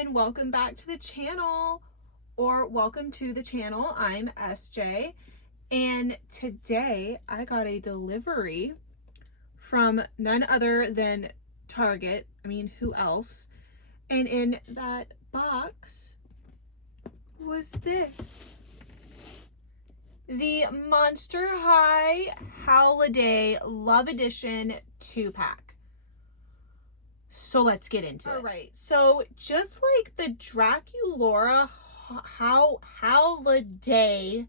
and welcome back to the channel, or welcome to the channel. I'm SJ, and today I got a delivery from none other than Target. I mean, who else? And in that box was this. The Monster High Howliday Love Edition 2-pack. So let's get into it. All right, so just like the Draculaura Howliday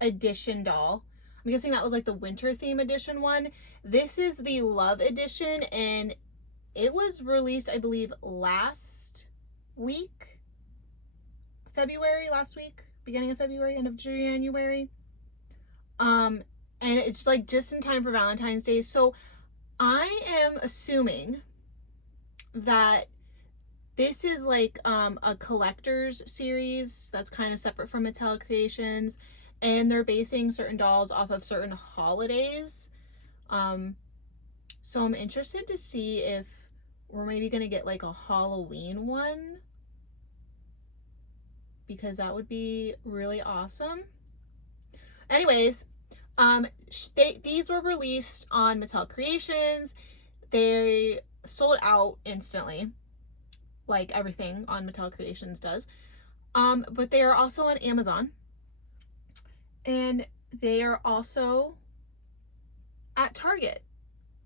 Edition doll, I'm guessing that was like the winter theme edition one. This is the Love Edition, and it was released, I believe, last week. Beginning of February, end of January. And it's like just in time for Valentine's Day. So I am assuming that this is like a collector's series that's kind of separate from Mattel Creations, and they're basing certain dolls off of certain holidays. So I'm interested to see if we're maybe gonna get like a Halloween one, because that would be really awesome. Anyways, these were released on Mattel Creations. They sold out instantly, like everything on Mattel Creations does. But they are also on Amazon, and they are also at Target.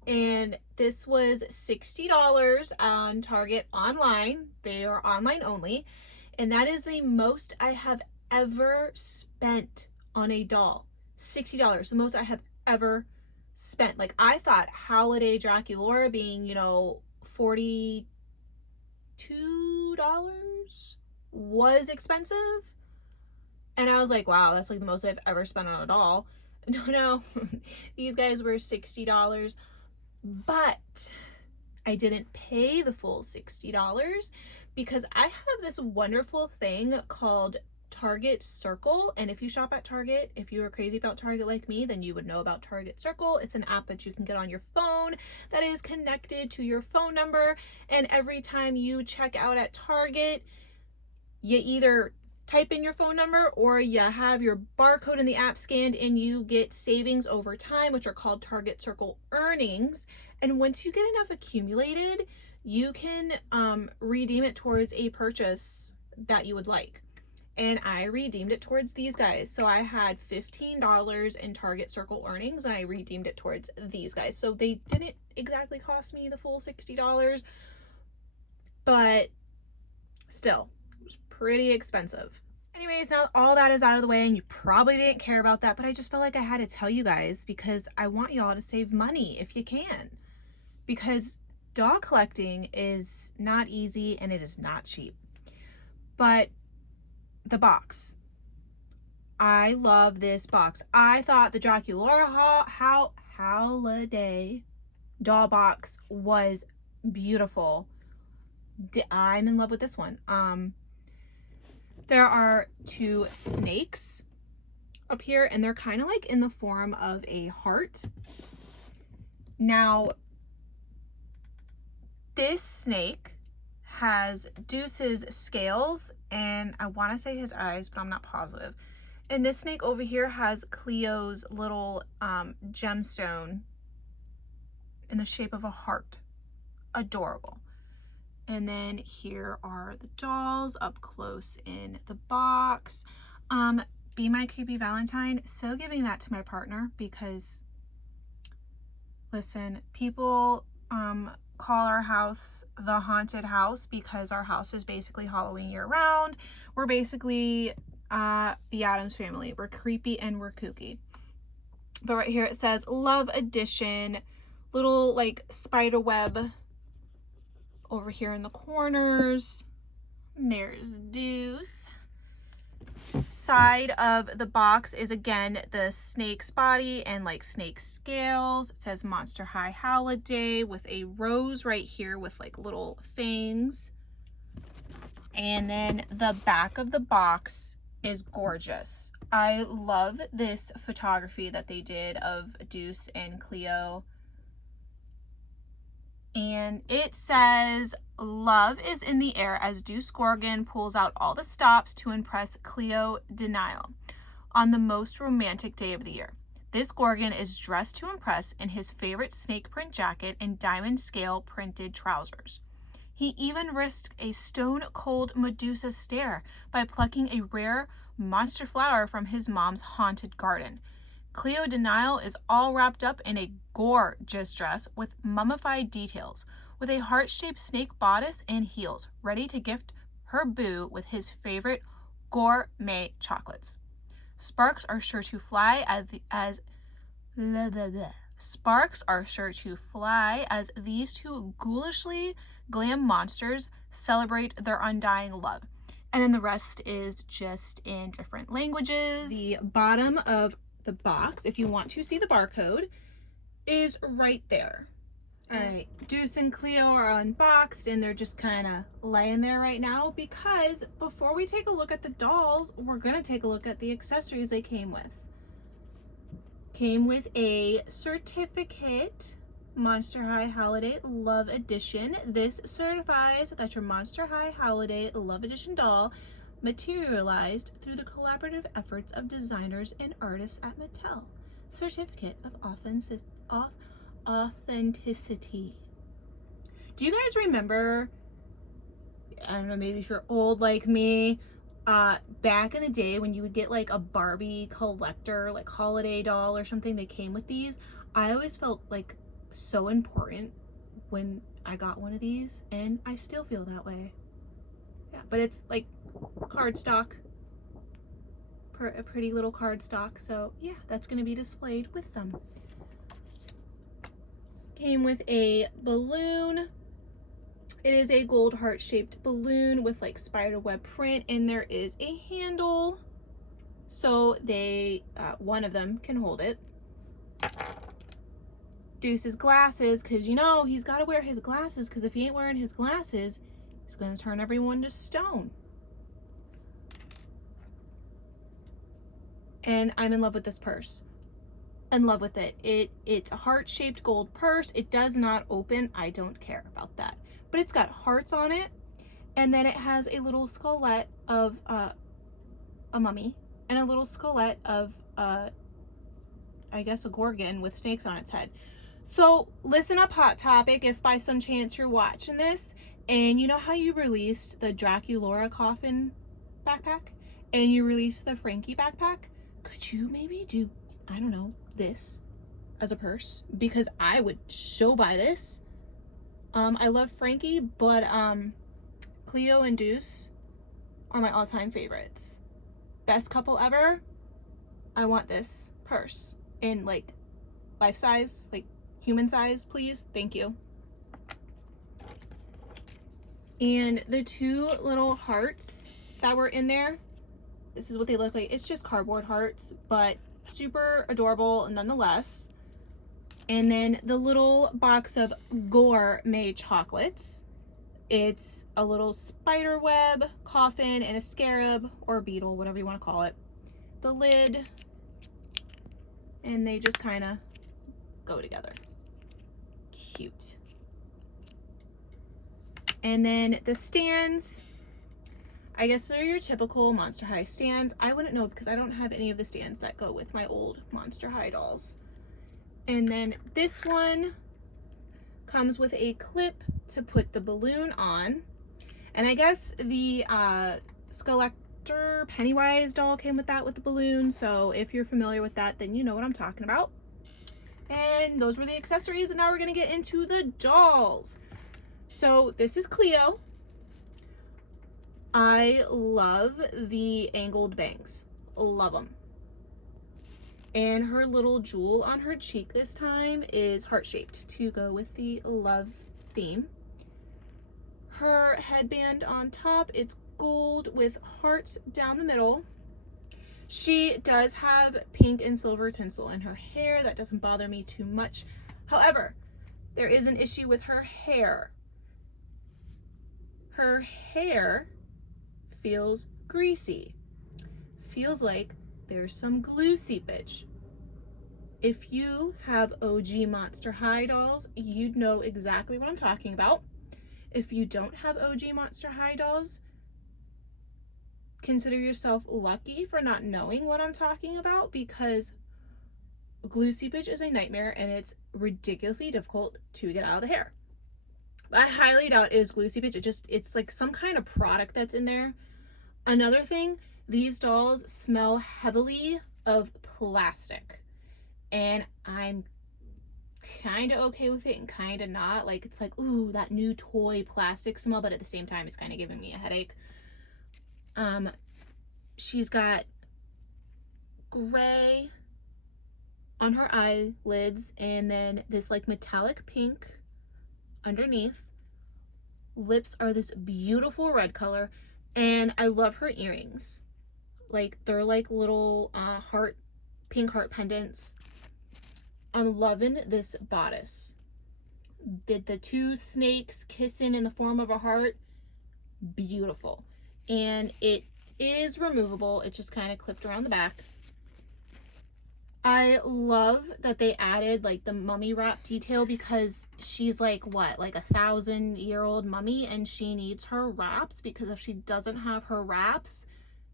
And this was $60 on Target online. They are online only, and that is the most I have ever spent on a doll. $60, the most I have ever spent. Like, I thought Howliday Draculaura being, $42 was expensive, and I was like, wow, that's like the most I've ever spent on a doll. No, these guys were $60, but I didn't pay the full $60 because I have this wonderful thing called Target Circle. And if you shop at Target, if you are crazy about Target like me, then you would know about Target Circle. It's an app that you can get on your phone that is connected to your phone number, and every time you check out at Target, you either type in your phone number or you have your barcode in the app scanned, and you get savings over time, which are called Target Circle earnings. And once you get enough accumulated, you can redeem it towards a purchase that you would like. And I redeemed it towards these guys. So I had $15 in Target Circle earnings, and I redeemed it towards these guys. So they didn't exactly cost me the full $60, but still, it was pretty expensive. Anyways, now all that is out of the way, and you probably didn't care about that, but I just felt like I had to tell you guys because I want y'all to save money if you can. Because doll collecting is not easy, and it is not cheap. But the box, I love this box. I thought the Draculaura Howliday doll box was beautiful. I'm in love with this one. There are two snakes up here, and they're kind of like in the form of a heart. Now, this snake has Deuce's scales, and I want to say his eyes, but I'm not positive. And this snake over here has Cleo's little gemstone in the shape of a heart. Adorable. And then here are the dolls up close in the box. Be My Creepy Valentine, so giving that to my partner, because listen, people call our house the haunted house because our house is basically Halloween year round. We're basically the Addams Family. We're creepy and we're kooky. But right here it says Love Edition, little like spider web over here in the corners. And there's Deuce. Side of the box is again the snake's body and like snake scales. It says Monster High Howliday with a rose right here with like little fangs. And then the back of the box is gorgeous. I love this photography that they did of Deuce and Cleo. And it says, love is in the air as Deuce Gorgon pulls out all the stops to impress Cleo de Nile on the most romantic day of the year. This Gorgon is dressed to impress in his favorite snake print jacket and diamond scale printed trousers. He even risked a stone-cold Medusa stare by plucking a rare monster flower from his mom's haunted garden. Cleo de Nile is all wrapped up in a gorgeous dress with mummified details, with a heart-shaped snake bodice and heels, ready to gift her boo with his favorite gourmet chocolates. Sparks are sure to fly Sparks are sure to fly as these two ghoulishly glam monsters celebrate their undying love. And then the rest is just in different languages. The bottom of the box, if you want to see the barcode, is right there. All right, Deuce and Cleo are unboxed and they're just kind of laying there right now because before we take a look at the dolls, we're going to take a look at the accessories they came with. Came with a certificate, Monster High Holiday Love Edition. This certifies that your Monster High Holiday Love Edition doll materialized through the collaborative efforts of designers and artists at Mattel. Certificate of authenticity. Do you guys remember, I don't know, maybe if you're old like me, back in the day when you would get like a Barbie collector, like holiday doll or something, they came with these. I always felt like so important when I got one of these, and I still feel that way. Yeah, but it's like cardstock, a pretty little cardstock. So yeah, that's going to be displayed with them. Came with a balloon. It is a gold heart-shaped balloon with like spider web print, and there is a handle so they one of them can hold it. Deuce's glasses, because you know he's got to wear his glasses, because if he ain't wearing his glasses, he's going to turn everyone to stone. And I'm in love with this purse. In love with it. It's a heart-shaped gold purse. It does not open. I don't care about that. But it's got hearts on it. And then it has a little skullette of a mummy. And a little skullette of, I guess, a gorgon with snakes on its head. So listen up, Hot Topic, if by some chance you're watching this, and you know how you released the Draculaura coffin backpack? And you released the Frankie backpack? Could you maybe do, I don't know, this as a purse? Because I would so buy this. I love Frankie, but Cleo and Deuce are my all-time favorites. Best couple ever. I want this purse in like life size, like human size, please. Thank you. And the two little hearts that were in there, this is what they look like. It's just cardboard hearts, but super adorable nonetheless. And then the little box of gourmet chocolates. It's a little spider web coffin and a scarab or beetle, whatever you want to call it. The lid, and they just kind of go together. Cute. And then the stands, I guess they're your typical Monster High stands. I wouldn't know because I don't have any of the stands that go with my old Monster High dolls. And then this one comes with a clip to put the balloon on. And I guess the Skeletor Pennywise doll came with that, with the balloon. So if you're familiar with that, then you know what I'm talking about. And those were the accessories, and now we're going to get into the dolls. So this is Cleo. I love the angled bangs. Love them. And her little jewel on her cheek this time is heart-shaped to go with the love theme. Her headband on top, it's gold with hearts down the middle. She does have pink and silver tinsel in her hair. That doesn't bother me too much. However, there is an issue with her hair. Her hair feels greasy. Feels like there's some glue seepage. If you have OG Monster High dolls, you'd know exactly what I'm talking about. If you don't have OG Monster High dolls, consider yourself lucky for not knowing what I'm talking about, because glue seepage is a nightmare and it's ridiculously difficult to get out of the hair. I highly doubt it is glue seepage. It's like some kind of product that's in there. Another thing, these dolls smell heavily of plastic, and I'm kind of okay with it and kind of not. Like, it's like, ooh, that new toy plastic smell, but at the same time it's kind of giving me a headache. She's got gray on her eyelids, and then this like metallic pink underneath. Lips are this beautiful red color, and I love her earrings. Like, they're like little pink heart pendants. I'm loving this bodice. Did the two snakes kissing in the form of a heart. Beautiful. And it is removable. It just kind of clipped around the back. I love that they added like the mummy wrap detail, because she's like, what, like 1,000-year-old mummy, and she needs her wraps, because if she doesn't have her wraps,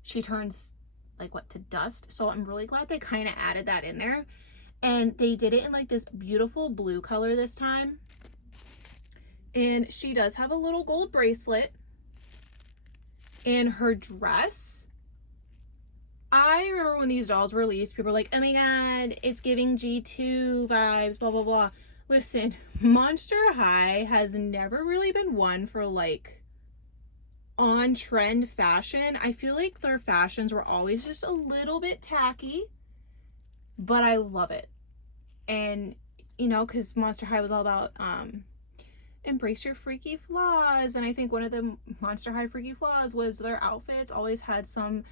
she turns like what, to dust. So I'm really glad they kind of added that in there. And they did it in like this beautiful blue color this time. And she does have a little gold bracelet. And her dress, I remember when these dolls were released, people were like, oh my god, it's giving G2 vibes, blah, blah, blah. Listen, Monster High has never really been one for like on-trend fashion. I feel like their fashions were always just a little bit tacky, but I love it. And, you know, because Monster High was all about embrace your freaky flaws. And I think one of the Monster High freaky flaws was their outfits always had some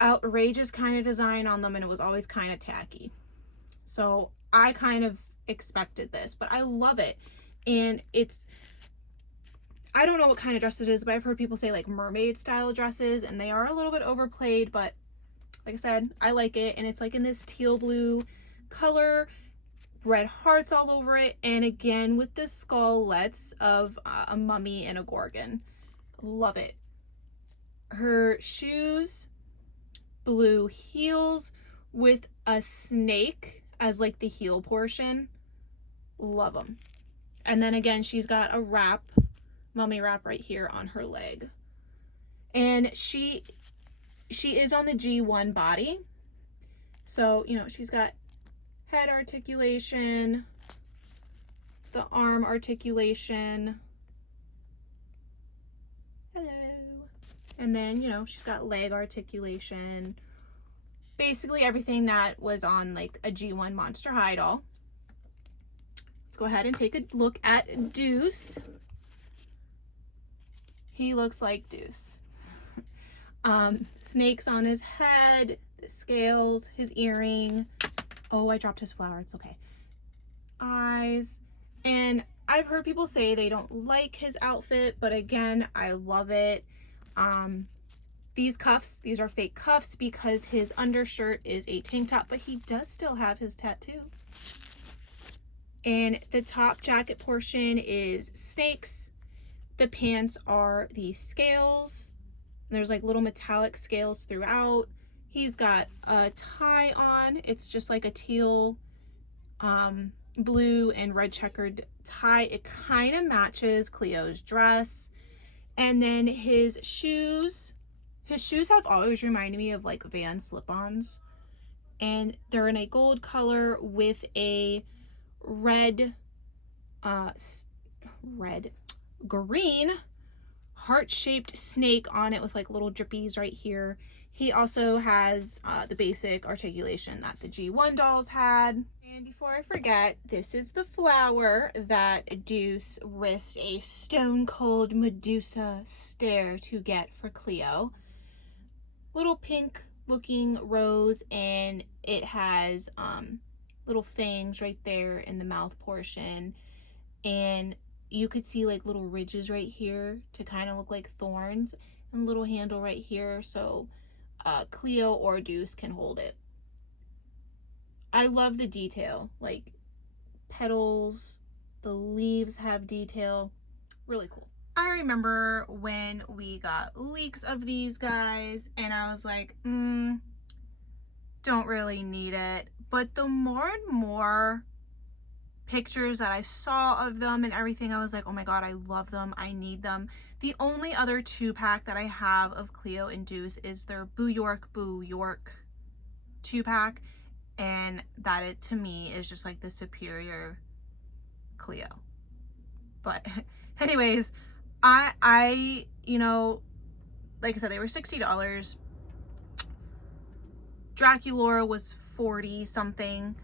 outrageous kind of design on them, and it was always kind of tacky. So I kind of expected this, but I love it. And I don't know what kind of dress it is, but I've heard people say like mermaid style dresses, and they are a little bit overplayed, but like I said, I like it. And it's like in this teal blue color, red hearts all over it, and again with the skullettes of a mummy and a gorgon. Love it. Her shoes, blue heels with a snake as like the heel portion. Love them. And then again, she's got a wrap, mummy wrap right here on her leg. And she is on the G1 body. So, you know, she's got head articulation, the arm articulation. Hello. And then, you know, she's got leg articulation. Basically everything that was on like a G1 Monster High doll. Let's go ahead and take a look at Deuce. He looks like Deuce. Snakes on his head, the scales, his earring. Oh, I dropped his flower. It's okay. Eyes. And I've heard people say they don't like his outfit, but again, I love it. These cuffs, these are fake cuffs because his undershirt is a tank top, but he does still have his tattoo. And the top jacket portion is snakes. The pants are the scales. There's like little metallic scales throughout. He's got a tie on. It's just like a teal, blue and red checkered tie. It kind of matches Cleo's dress. And then his shoes have always reminded me of like Van slip-ons. And they're in a gold color with a green heart-shaped snake on it with like little drippies right here. He also has the basic articulation that the G1 dolls had. And before I forget, this is the flower that Deuce risked a stone cold Medusa stare to get for Cleo. Little pink looking rose, and it has little fangs right there in the mouth portion. And you could see like little ridges right here to kind of look like thorns, and a little handle right here so Cleo or Deuce can hold it. I love the detail. Like, petals, the leaves have detail. Really cool. I remember when we got leaks of these guys and I was like, don't really need it. But the more and more pictures that I saw of them and everything, I was like, oh my god, I love them, I need them. The only other 2-pack that I have of Cleo and Deuce is their Boo York 2-pack, and that, it to me, is just like the superior Cleo. But anyways, I you know, like I said, they were $60. Draculaura was 40 something.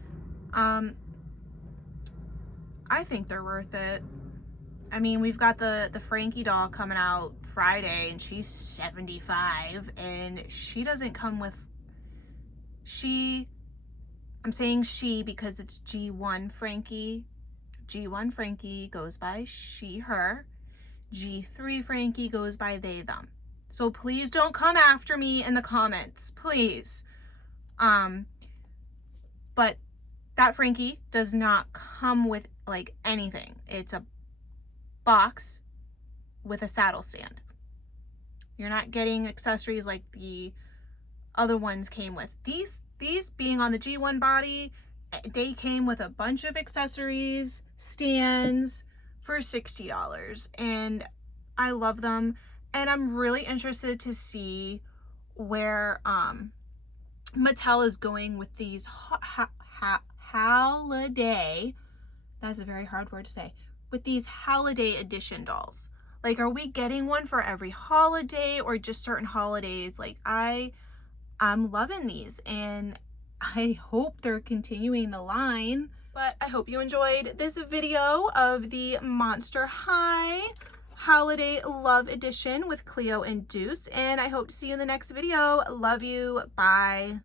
I think they're worth it. I mean, we've got the Frankie doll coming out Friday, and she's 75, and she doesn't come with, I'm saying she because it's G1 Frankie. G1 Frankie goes by she, her. G3 Frankie goes by they, them. So please don't come after me in the comments, please. But that Frankie does not come with like anything. It's a box with a saddle stand. You're not getting accessories like the other ones came with. These being on the G1 body, they came with a bunch of accessories, stands for $60, and I love them. And I'm really interested to see where Mattel is going with these holiday, that's a very hard word to say, with these holiday edition dolls. Like, are we getting one for every holiday or just certain holidays? Like, I'm loving these, and I hope they're continuing the line. But I hope you enjoyed this video of the Monster High Holiday Love Edition with Cleo and Deuce, and I hope to see you in the next video. Love you. Bye.